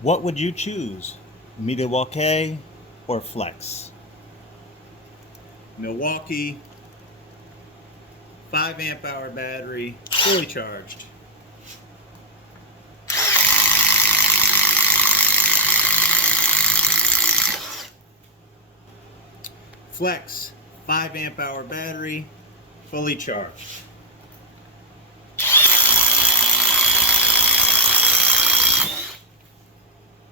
What would you choose? Milwaukee or Flex? Milwaukee, 5 amp hour battery, fully charged. Flex, 5 amp hour battery, fully charged.